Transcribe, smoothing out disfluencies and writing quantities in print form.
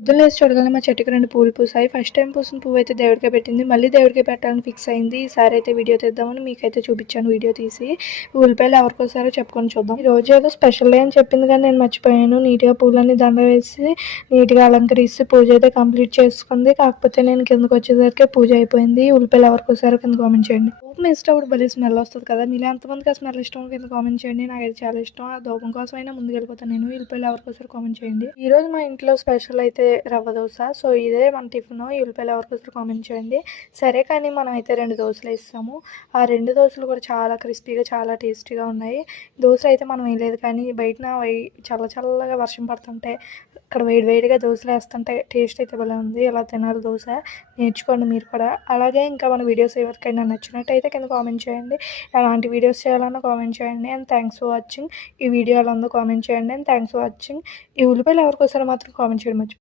పొద్దున్న లేసి చూడగానే మా చెట్టుకి 2 పూలు పూసాయి. ఫస్ట్ టైమ్ పూసిన పువ్వయితే దేవుడికే పెట్టింది. మళ్ళీ దేవుడికే పెట్టాలని ఫిక్స్ అయింది. ఈసారి అయితే వీడియో తీద్దామని మీకైతే చూపించాను వీడియో తీసి. ఉల్లిపాయలు ఎవరికోసారో చెప్పుకొని చూద్దాం. ఈ రోజు ఏదో స్పెషల్ డే అని చెప్పింది కానీ నేను మర్చిపోయాను. నీట్‌గా పూలన్నీ దండ వేసి, నీట్‌గా అలంకరిస్తే పూజ అయితే కంప్లీట్ చేసుకుంది. కాకపోతే నేను కిందకొచ్చేసరికి పూజ అయిపోయింది. ఉల్లిపాయలు ఎవరికోసారో కింద కామెంట్ చేయండి. ధూపం వేసేటప్పుడు భలే స్మెల్ వస్తది కదా! మీలో ఎంతమందికి ఆ స్మెల్ ఇష్టమో కింద కామెంట్ చేయండి. నాకైతే చాలా ఇష్టం. ఆ ధూపం కోసమైనా ముందుకెళ్ళిపోతాను నేను. ఉల్లిపాయలు ఎవరికోసారో కామెంట్ చేయండి. ఈరోజు మా ఇంట్లో స్పెషల్ అయితే రవ్వ దోస. సో ఇదే మన టిఫిను. ఈ ఉల్లిపాయలు ఎవరికోసారో కామెంట్ చేయండి. సరే కానీ మనం అయితే 2 దోసలు వేసాము. ఆ 2 దోసలు కూడా చాలా క్రిస్పీగా చాలా టేస్టీగా ఉన్నాయి. దోస అయితే మనం వేయలేదు కానీ బయటన చల్ల చల్లగా వర్షం పడుతుంటే ఇక్కడ వేడివేడిగా దోసలు వేస్తుంటే టేస్ట్ అయితే భలే ఉంది. ఇలా తినాలి దోస. నేర్చుకోండి మీరు కూడా. అలాగే ఇంకా మన వీడియోస్ ఎవరికైనా నచ్చినట్టయితే కింద కామెంట్ చేయండి. ఎలాంటి వీడియోస్ చేయాలన్నా కామెంట్ చేయండి. And thanks for watching. ఈ వీడియో ఎలా ఉందో కామెంట్ చేయండి. And thanks for watching. ఈ ఉల్లిపాయలు ఎవరికోసారో మాత్రం కామెంట్ చేయడం మర్చిపోకండి.